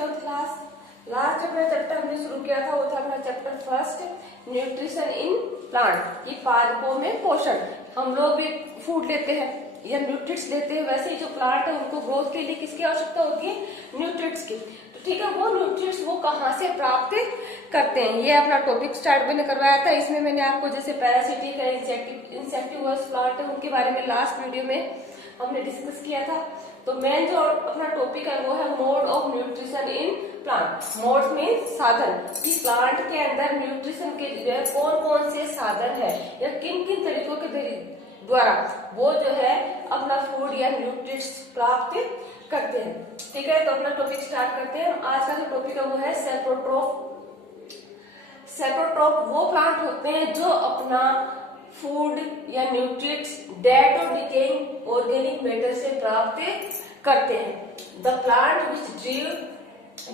7th class. Last अपना chapter हमने शुरू किया था, वो था अपना chapter first, nutrition in plant. ये पादपों में पोषण। हम लोग भी फूड लेते हैं या न्यूट्रिट्स लेते हैं, वैसे ही जो प्लांट है उनको ग्रोथ के लिए किसकी आवश्यकता होती है? न्यूट्रिट्स की। तो ठीक है, वो न्यूट्रिट्स वो कहाँ से प्राप्त करते हैं, ये अपना टॉपिक स्टार्ट मैंने करवाया था। इसमें मैंने आपको जैसे पैरासिटिक है, इंसेक्टिवस प्लांट है, उनके बारे में लास्ट वीडियो में हमने डिस्कस किया था। तो मेन जो अपना टॉपिक है वो है mode of nutrition in plant. Mode mean साधन, कि प्लांट के अंदर न्यूट्रिशन के लिए कौन कौन से साधन है या किन किन तरीकों के द्वारा वो जो है अपना फूड या न्यूट्रिट्स प्राप्त करते हैं। ठीक है, तो अपना टॉपिक स्टार्ट करते हैं। आज का जो टॉपिक है वो है सेप्रोट्रोफ। सेप्रोट्रोफ वो प्लांट होते हैं जो अपना फूड या न्यूट्रिएंट्स डेड और डिकेइंग ऑर्गेनिक मैटर से प्राप्त करते हैं। The plant which derive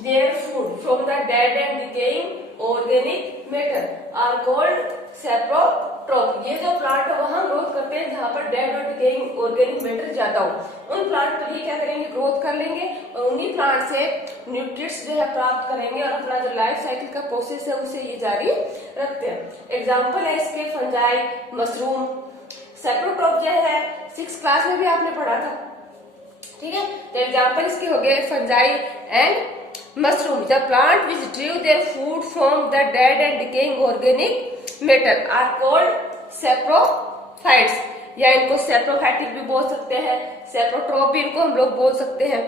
their food from the dead and decaying organic matter are called saprotroph. ये जो प्लांट है वहां ग्रोथ करते हैं जहां पर डेड और डिकेइंग ऑर्गेनिक मैटर ज्यादा हो। उन प्लांट के लिए क्या करेंगे? ग्रोथ कर लेंगे और उन्हीं प्लांट से न्यूट्रिएंट्स जो है प्राप्त करेंगे और अपना जो लाइफ साइकिल का प्रोसेस है उसे ये जारी रखते हैं। एग्जाम्पल है इसके फंजाई, मशरूम। सेप्रोट्रोफ जो है 6th क्लास में भी आपने पढ़ा था। ठीक है, तो एग्जाम्पल इसके हो गए fungi and mushroom. The plant which derive their food from the dead and decaying organic matter are called saprophytes, या इनको सेप्रोफाइटिक भी बोल सकते हैं, सेप्रोट्रोफ भी इनको हम लोग बोल सकते हैं।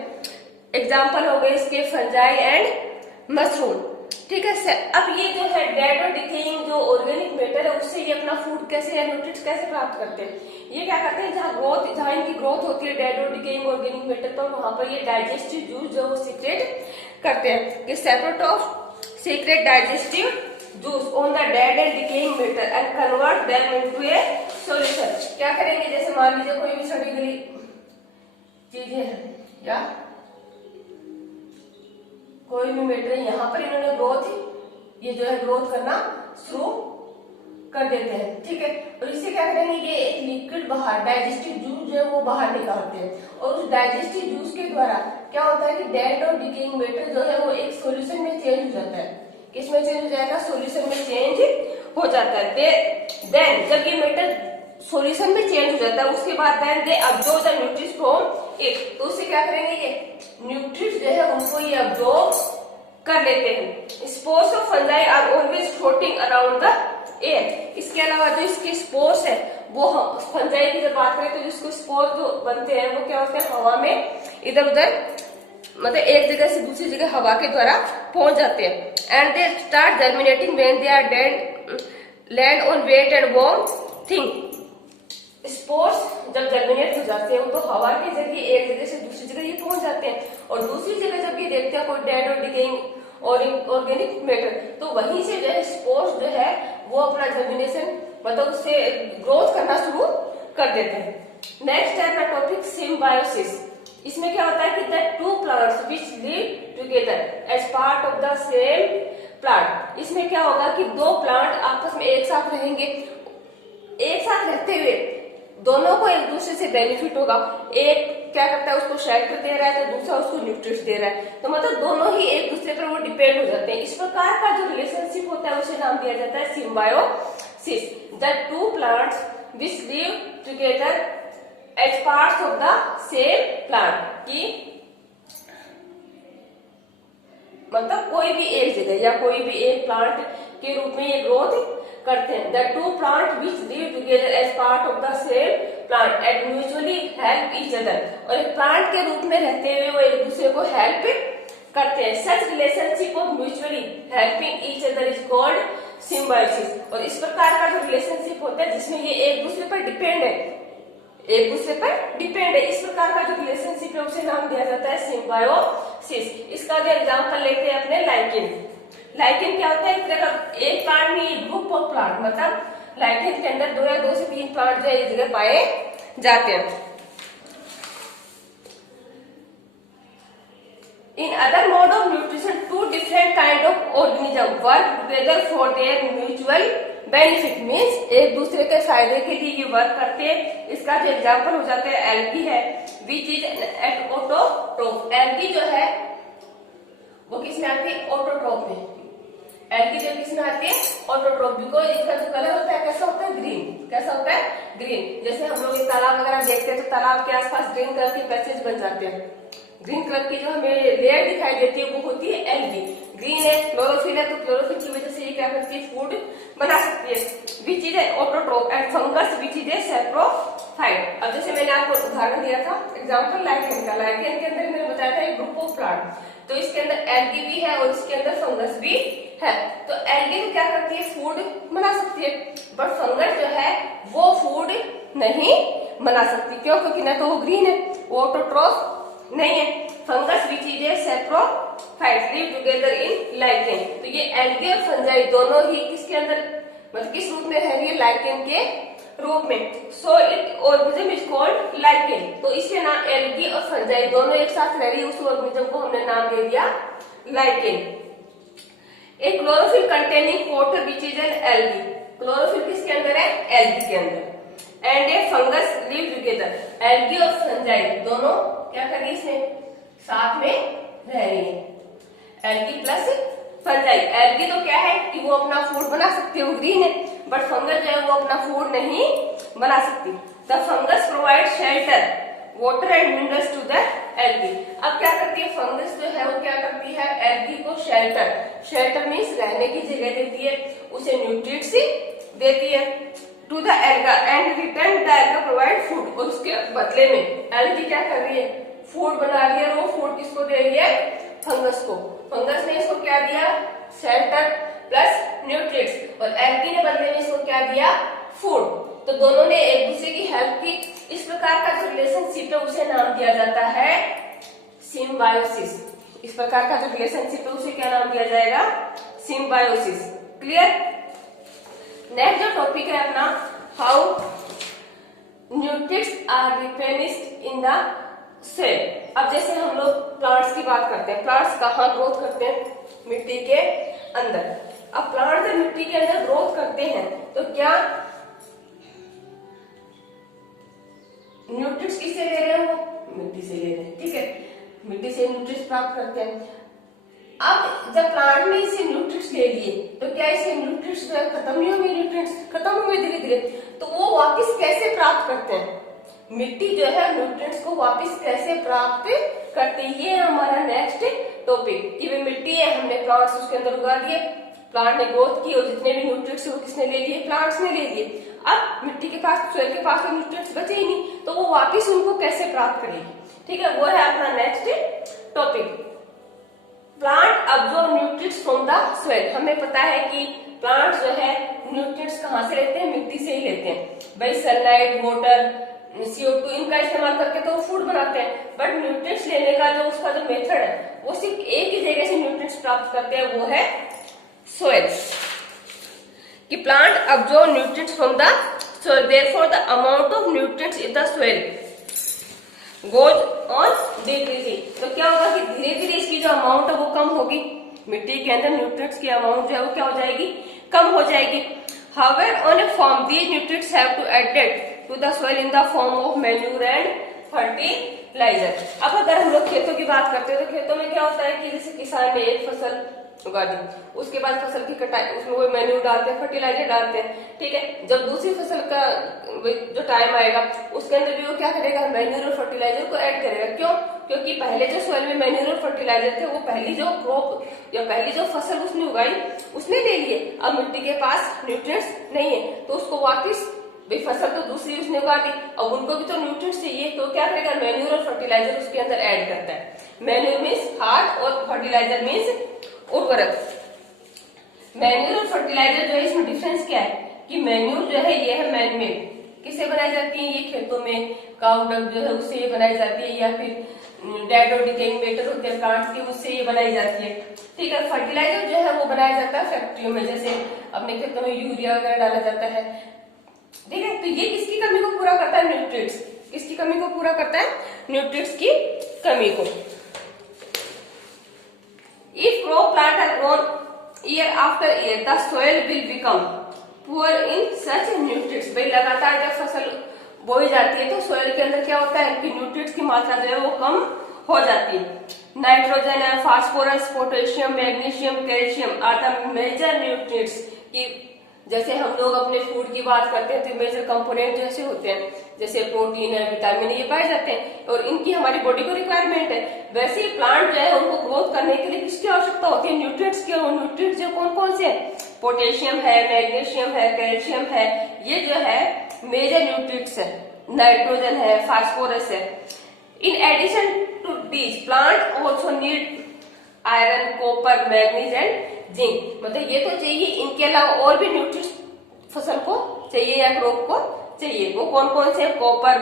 एग्जाम्पल हो गए इसके फंजाई एंड मशरूम। ठीक है, अब ये जो है डेड और डिकेइंग जो ऑर्गेनिक मैटर है उससे ये अपना फूड कैसे या न्यूट्रिएंट्स कैसे प्राप्त करते हैं? ये क्या करते हैं, जहाँ इनकी ग्रोथ होती है डेड और डिकेइंग ऑर्गेनिक मैटर पर, वहां पर ये डाइजेस्टिव जूस जो वो सीक्रेट करते हैं। कि saprotroph secrete digestive juice on the dead and decaying matter and convert them into a solution. क्या करेंगे, जैसे मान लीजिए कोई भी सड़ी गली चीजें है या कोई भी मैटर है, यहाँ पर इन्होंने ग्रोथ ये जो है ग्रोथ करना शुरू कर देते हैं। ठीक है, और इससे क्या करेंगे, ये एक लिक्विड बाहर डाइजेस्टिव जूस जो है वो बाहर निकालते हैं और उस डाइजेस्टिव जूस के द्वारा क्या होता है कि डेड और डिकेइंग मैटर जो है वो एक सॉल्यूशन में चेंज हो जाता है। किसमें चेंज हो जाएगा? सॉल्यूशन में चेंज हो जाता है। देन जब ये मैटर सॉल्यूशन में चेंज हो जाता है उसके बाद then they absorb the nutrients from it. तो उससे क्या करेंगे, ये न्यूट्रिएंट्स जो है उनको ये अब्जॉर्ब कर लेते हैं। Spores of fungi are always floating around the air. इसके अलावा जो इसके स्पोर्स है वो फंजाई की जब बात करें तो जिसको स्पोर जो बनते हैं वो क्या होते हैं, हवा में इधर उधर मतलब एक जगह से दूसरी जगह हवा के द्वारा पहुंच जाते हैं। And they start germinating when they are land on wet and warm thing. Spores जब जर्मिनेट हो जाते हैं तो हवा के जरिए एक जगह से दूसरी जगह ये पहुंच जाते हैं और दूसरी जगह जब ये देखते हैं कोई डेड और डिकेइंग और ऑर्गेनिक मैटर तो वहीं से जो है स्पोर्स जो है वो अपना जर्मिनेशन मतलब उससे ग्रोथ करना शुरू कर देते हैं। नेक्स्ट है अपना टॉपिक सिम्बायोसिस। इसमें क्या होता है कि the two plants which live together as part of the same plant. इसमें क्या होगा कि दो प्लांट आपस में एक साथ रहेंगे, एक साथ रहते हुए दोनों को एक दूसरे से बेनिफिट होगा। एक क्या करता है, उसको शेल्टर दे रहा है तो दूसरा उसको न्यूट्रिएंट्स दे रहा है, तो मतलब दोनों ही एक दूसरे पर वो डिपेंड हो जाते हैं। इस प्रकार का जो रिलेशनशिप होता है उसे नाम दिया जाता है symbiosis. The two plants which live together as parts of the same plant, की मतलब कोई भी एक जगह या कोई भी एक प्लांट के रूप में ये ग्रोथ करते हैं। The two plant which live together as part of the same plant and mutually help each other. और एक प्लांट के रूप में रहते हुए वो एक दूसरे को हेल्प करते हैं। सच relationship of mutually helping each other is called symbiosis. और इस प्रकार का जो रिलेशनशिप होता है जिसमें ये एक दूसरे पर डिपेंड है, एक दूसरे पर डिपेंड है, इस प्रकार का जो रिलेशनशिप है उसे नाम दिया जाता है सिम्बायोसिस। इसका जो एग्जांपल लेते हैं अपने लाइकेन। लाइकेन क्या होता है, एक प्लांट में ग्रुप ऑफ प्लांट मतलब लाइकेन के अंदर दो या दो से तीन प्लांट जो है एक जगह पाए जाते हैं। In other mode of nutrition, two different kind of organism work together for their mutual benefit. Means एक दूसरे के फायदे के लिए ये वर्क करते हैं। इसका जो एग्जाम्पल हो जाता है एल्गी है, which is an autotroph. Algae जो है वो किस में आती है, ऑटोट्रॉफ में। एल्गी जो किस में आती है, ऑटोट्रॉफ, बिकॉज इसका जो कलर होता है कैसा होता है, ग्रीन। कैसा होता है, ग्रीन। जैसे हम लोग तालाब वगैरह देखते हैं तो तालाब के आसपास ग्रीन कलर के पैचेज बन जाते हैं। ग्रीन कलर की जो हमें लेयर दिखाई देती है वो होती है एल्गी। ग्रीन है, क्लोरोफिल है, तो क्लोरोफिल की वजह से ये क्या करती है, फूड बना सकती है। Which is autotroph and fungus which is saprophyte. अब जैसे मैंने आपको उदाहरण दिया था एग्जांपल लाइकेन का, लाइकेन के अंदर मैंने बताया था एक ग्रुप ऑफ प्लांट, तो इसके अंदर एल्गी भी है और इसके अंदर फंगस भी है। तो एल्गी तो क्या करती है, फूड बना सकती है, बट फंगस जो है वो फूड नहीं बना सकती। क्यों, क्योंकि ना तो वो ग्रीन है, वो ऑटोट्रॉफ नहीं है। Fungus which is saprophyte live together in lichen. तो ये एल्गी और फंजाई दोनों ही किसके अंदर, मतलब किस रूप में रह रही है, लाइकेन के रूप में। So it organism is called lichen. तो इसके नाम एल्गी और फंजाई दोनों एक साथ रह रही है, उस ऑर्गेनिज्म को हमने नाम दे दिया lichen. A chlorophyll containing water which is an algae. Chlorophyll किसके अंदर है, एल्गी के अंदर। And A fungus live together. Algae और फंजाई दोनों क्या कर रही है, इसमें साथ में रह रही है। Algae plus fungi. एल्गी तो क्या है कि वो अपना फूड बना सकती है, वो ग्रीन है, बट फंगस जो है वो अपना फूड नहीं बना सकती। The fungus provide shelter water and minerals to the algae. अब क्या करती है फंगस जो है वो क्या करती है, एल्गी को शेल्टर, शेल्टर मीन्स रहने की जगह देती है, उसे न्यूट्रिएंट्स देती है to the alga and return the alga provide food. और उसके बदले में एल्गी क्या कर रही है, फूड बना रही है, और वो फूड किसको दे रही है, फंगस को। फंगस ने इसको क्या दिया, शेल्टर प्लस न्यूट्रिएंट्स, और एल्गी ने बदले में इसको क्या दिया, फूड। तो दोनों ने एक दूसरे की हेल्प की। इस प्रकार का जो रिलेशनशिप है उसे नाम दिया जाता है सिम्बायोसिस। इस प्रकार का जो रिलेशनशिप है उसे क्या नाम दिया जाएगा, सिम्बायोसिस। क्लियर। नेक्स्ट जो टॉपिक है अपना, how nutrients are replenished in the cell. अब जैसे हम लोग प्लांट्स की बात करते हैं, प्लांट्स कहाँ ग्रोथ करते हैं, मिट्टी के अंदर। अब प्लांट जब मिट्टी के अंदर ग्रोथ करते हैं तो क्या न्यूट्रिएंट्स किससे ले रहे हैं, वो मिट्टी से ले रहे हैं। ठीक है, मिट्टी से न्यूट्रिएंट्स प्राप्त करते हैं। अब जब प्लांट ने इसे न्यूट्रिएंट्स ले लिए तो क्या इसे न्यूट्रिएंट्स खत्म नहीं होंगे, न्यूट्रिएंट्स खत्म होंगे धीरे धीरे, तो वो वापस कैसे प्राप्त करते हैं, मिट्टी जो है न्यूट्रिएंट्स को वापस कैसे प्राप्त करती है, ये हमारा नेक्स्ट टॉपिक। कि वे मिट्टी है, हमने प्लांट्स उसके अंदर उगा दिए, प्लांट ने ग्रोथ की और जितने भी न्यूट्रिएंट्स वो किसने ले लिए, प्लांट्स ने ले लिए। अब मिट्टी के पास, सोइल के पास तो न्यूट्रिएंट्स बचे ही नहीं, तो वो वापस उनको कैसे प्राप्त करेगी। ठीक है, वो है अपना next topic, plant absorb nutrients from the soil. हमें पता है कि प्लांट जो है न्यूट्रिएंट्स कहाँ से लेते हैं, मिट्टी से ही लेते हैं भाई। सनलाइट, वाटर, CO2 इनका इस्तेमाल करके तो वो फूड बनाते हैं, बट न्यूट्रिएंट्स लेने का जो उसका जो मेथड है वो सिर्फ एक ही जगह से न्यूट्रिएंट्स प्राप्त करते हैं, वो है सोइल। कि plant absorb nutrients from the soil, therefore the amount of nutrients in the soil goes on decreasing. तो क्या होगा कि धीरे धीरे इसकी जो अमाउंट है वो कम होगी, मिट्टी के अंदर न्यूट्रिएंट्स की अमाउंट जो है वो क्या हो जाएगी, कम हो जाएगी। However, on a farm, these nutrients have to added to the soil in the form of manure and fertilizer. अब अगर हम लोग खेतों की बात करते हैं तो खेतों में क्या होता है कि जैसे किसान ने एक फसल उगा दी, उसके बाद फसल की कटाई, उसमें वो मैन्यूर डालते हैं, फर्टिलाइजर डालते हैं। ठीक है, जब दूसरी फसल का जो टाइम आएगा उसके अंदर भी वो क्या करेगा, मैन्यूर और फर्टिलाइजर को ऐड करेगा। क्यों, क्योंकि पहले जो सोइल में मैन्यूर और फर्टिलाइजर थे वो पहली जो क्रॉप या पहली जो फसल उसने उगाई उसने ले लिए। अब मिट्टी के पास न्यूट्रिएंट्स नहीं है तो उसको वापस भाई फसल तो दूसरी उसने उगा दी, अब उनको भी तो न्यूट्रिएंट्स चाहिए, तो क्या करेगा, मैन्यूर और फर्टिलाइजर उसके अंदर ऐड करता है। मैन्यूर मीन्स खाद और फर्टिलाइजर मीन्स उर्वरक। मैन्यूर और फर्टिलाइजर जो है इसमें डिफरेंस क्या है कि मैन्यूर जो है ये है मैन मेड, किससे बनाई जाती है, ये खेतों में काउ डंग जो है उससे ये बनाई जाती है, या फिर डेड और डिकेइंग मैटर होते हैं प्लांट्स के, उससे ये बनाई जाती है। ठीक है, फर्टिलाइजर जो है वो बनाया जाता है फैक्ट्रियों में, जैसे अपने खेतों में यूरिया वगैरह डाला जाता है। ठीक है, तो ये किसकी कमी को पूरा करता है, न्यूट्रिएंट्स। किसकी कमी को पूरा करता है, न्यूट्रिएंट्स की कमी को। If crop plant are grown year after year the soil will become poor in such nutrients. भाई लगातार जब फसल बोई जाती है तो सोइल के अंदर क्या होता है कि न्यूट्रिएंट्स की मात्रा जो है वो कम हो जाती है। नाइट्रोजन है, phosphorus, potassium, magnesium, calcium are the major nutrients की। जैसे हम लोग अपने फूड की बात करते हैं तो मेजर कंपोनेंट जैसे होते हैं, जैसे प्रोटीन है, विटामिन ये पाए जाते हैं और इनकी हमारी बॉडी को रिक्वायरमेंट है। वैसे ही प्लांट जो है उनको ग्रोथ करने के लिए किसकी आवश्यकता होती है? न्यूट्रिएंट्स की। और न्यूट्रिएंट्स जो कौन कौन से हैं? पोटेशियम है, मैग्नीशियम है, कैल्शियम है, ये जो है मेजर न्यूट्रिएंट्स है। नाइट्रोजन है, फास्फोरस है। In addition to these plant also need iron, copper, manganese and zinc. मतलब ये तो चाहिए, इनके अलावा और भी न्यूट्रिएंट्स फसल को चाहिए या क्रॉप को चाहिए। वो कौन कौन से? कॉपर,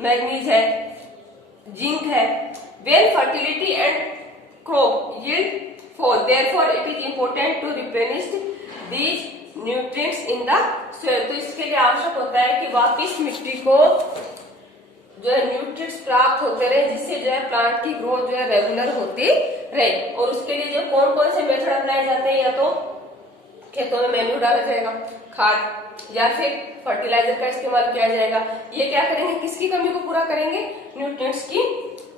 मैग्नीज है, जिंक है। When fertility and crop yield fall, therefore it is important to replenish these nutrients in the soil. तो इसके लिए आवश्यक होता है कि वापिस मिट्टी को जो है न्यूट्रिएंट्स प्राप्त होते रहे, जिससे जो है प्लांट की ग्रोथ जो है रेगुलर होती रहे। और उसके लिए जो कौन कौन से मेथड अपनाए जाते हैं? या तो खेतों में मैन्यूर डाला जाएगा, खाद, या फिर फर्टिलाइजर का इस्तेमाल किया जाएगा। ये क्या करेंगे? किसकी कमी को पूरा करेंगे? न्यूट्रिएंट्स की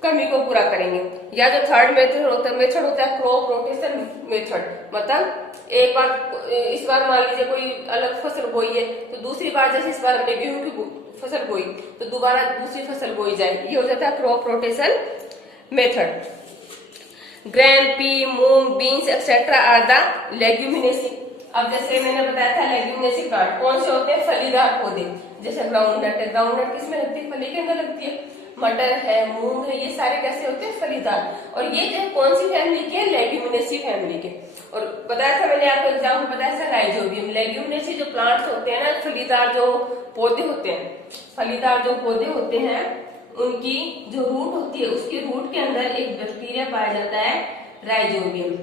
कमी को पूरा करेंगे। या जो थर्ड मेथड होता है क्रॉप रोटेशन मेथड। मतलब एक बार, इस बार मान लीजिए कोई अलग फसल बोई है तो दूसरी बार, जैसे इस बार हमने गेहूं की फसल बोई तो दोबारा दूसरी फसल बोई जाए, ये हो जाता है crop rotation method. Grain, pea, moong, beans etcetera are the leguminosae. अब जैसे मैंने बताया था लेग्यूमिनेसी प्लांट कौन से होते हैं? फलीदार पौधे। जैसे ग्राउंडनट है, ग्राउंडनट किसमें लगती है? फली के अंदर लगती है। मटर है, मूंग है, ये सारे कैसे होते हैं? फलीदार। और ये जो कौन सी फैमिली के? लेग्यूमिनेसी फैमिली के। और बताया था मैंने आपको एग्जाम्पल बताया था राइजोबियम। लेग्यूमिनेसी जो प्लांट्स होते हैं ना, फलीदार जो पौधे होते हैं, फलीदार जो पौधे होते हैं उनकी जो रूट होती है, उसकी रूट के अंदर एक बैक्टीरिया पाया जाता है राइजोबियम।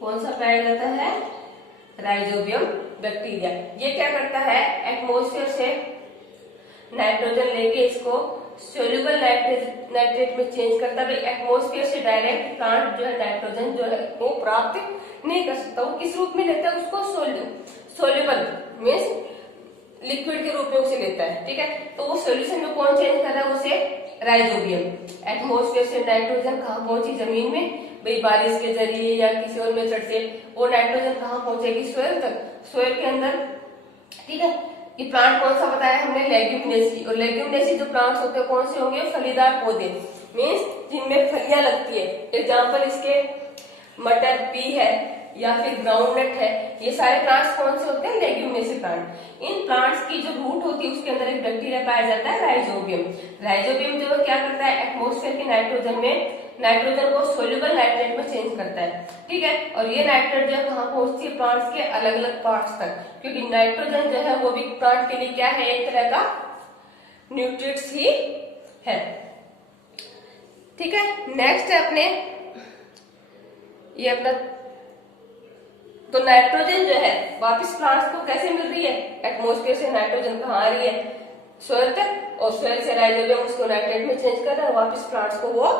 कौन सा पाया जाता है? Rhizobium bacteria. ये क्या करता है? एटमॉस्फेयर से नाइट्रोजन लेके इसको सोल्यूबल नाइट्रेट में चेंज करता है। एटमॉस्फेयर से डायरेक्ट प्लांट जो है नाइट्रोजन जो है वो प्राप्त नहीं कर सकता। वो किस रूप में लेता है? उसको सोल्यूबल मीन्स लिक्विड के रूप में उसे लेता है। ठीक है, तो वो सोल्यूशन में कौन चेंज कर रहा है? उसे राइजोबियम। एटमॉस्फेयर से नाइट्रोजन कहाँ पहुंची? जमीन में। भाई बारिश के जरिए या किसी और मेथड से वो नाइट्रोजन कहाँ पहुंचेगी? सोयल तक, सोयल के अंदर। ठीक है, ये प्लांट कौन सा बताया हमने? लेग्यूमिनेसी। और लेग्यूमिनेसी जो प्लांट्स होते हैं कौन से होंगे? फलीदार पौधे मीन्स जिनमें फलियां लगती है। एग्जाम्पल इसके मटर, पी है या फिर ग्राउंडनट है, ये सारे प्लांट्स कौन से होते हैं? Leguminosae plant. इन प्लांट्स की जो रूट होती है उसके अंदर एक बैक्टीरिया पाया जाता है राइजोबियम। राइजोबियम जो क्या करता है? एटमॉस्फेयर के नाइट्रोजन में नाइट्रोजन को सोल्यूबल नाइट्रेट में चेंज करता है। ठीक है, और ये नाइट्रेट जो है कहाँ पहुंचती है? प्लांट्स के अलग अलग पार्ट्स तक, क्योंकि नाइट्रोजन जो है वो भी प्लांट के लिए क्या है? एक तरह का न्यूट्रिएंट्स ही है। ठीक है, नेक्स्ट है अपने ये अपना, तो नाइट्रोजन जो है वापस प्लांट्स को कैसे मिल रही है? एटमॉस्फेयर से नाइट्रोजन कहाँ आ रही है? सोयल तक, और सोयल से राइजोबियम उसको नाइट्रेट में चेंज कर रहा है और वापस प्लांट्स को वो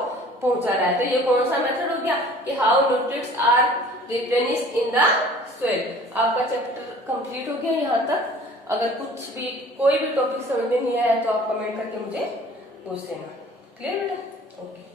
पहुंचा रहा है। तो ये कौन सा मेथड हो गया कि how nutrients are replenished in the soil. आपका चैप्टर कंप्लीट हो गया यहाँ तक। अगर कुछ भी कोई भी टॉपिक समझ में नहीं आया तो आप कमेंट करके मुझे पूछ देना। क्लियर बेटा? ओके।